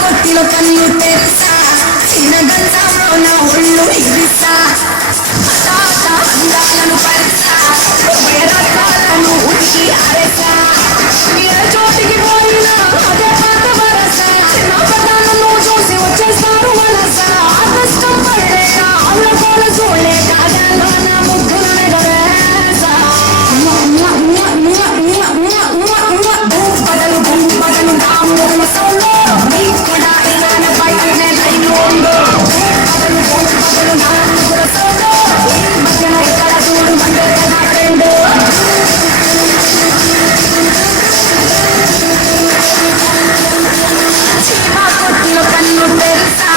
కొట్టిలో కన్ను తెరిసా చిన్న గంధంలో నా ఒళ్ళు ఇరిసా అందాలను పరిసా రకాలను ఉడికి అరెసా ఏ చోటికి పోయినా అదే పాత వరస చిన్న పదాలను చూసి వచ్చేస్తారు మనసా అదృష్టం పడలేక అల్లకోల చూడలేక అదల్లో నా ముగ్గులను ఎగరేసా బదలు నా మూల సౌలో కూడా ఇలాన బయటనే లైను ఉందో బదలు నా మూల సౌలో మధ్యన ఇక్కడ చూడు మందరే నా ఫ్రెండ్ చీమా కొట్టిలో కన్ను తెరిసా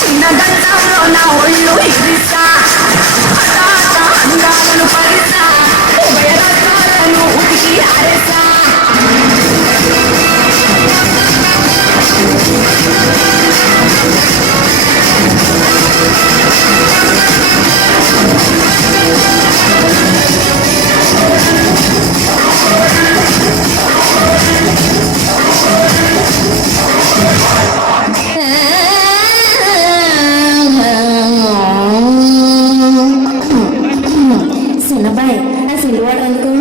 చిన్న గంటంలో నా ఒళ్ళు ఇరిసా అందాలను పరిసా ఉభయ రకాలను ఉడికి అరెసా చిన్నబాయ్ ఆ సిల్వాడు అనుకో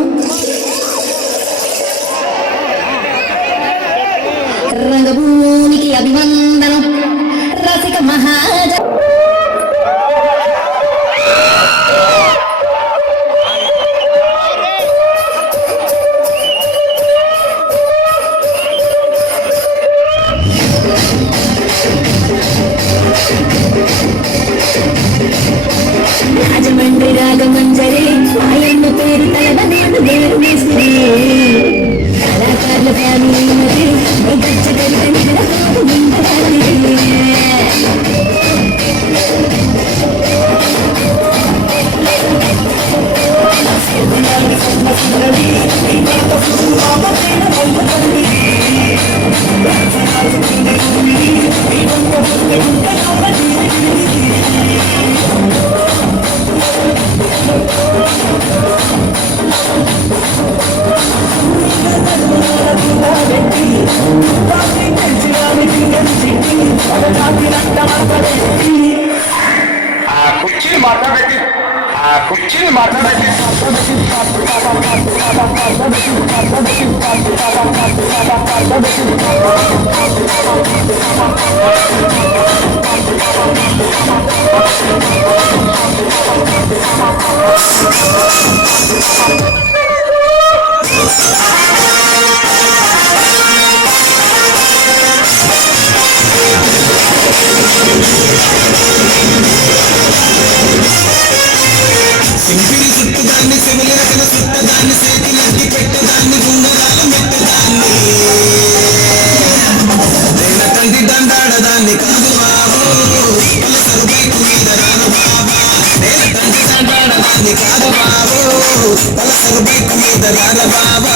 రంగభూమికి అభివందనం రసిక మహాజ రాజమండ్రి రాగమంజరి ఆయన్న పేరు తలవ నేను పేరు వేసి కళాకారుల ఫ్యామిలీ మరి కుర్చీని మాట్లాడండి సింపిడి చుట్టుదాన్ని సెమిలి రకన చుట్టదాన్ని సేతిలకి పెట్టదాన్ని గుండరాలు మెట్టదాన్ని కంటి దండాడదాన్ని కాదు బాబు పలసరు బైకు మీద రాను బాబా నేను కంటి దండాడదాన్ని కాదు బాబు పలసరు బైకు మీద రాను బాబా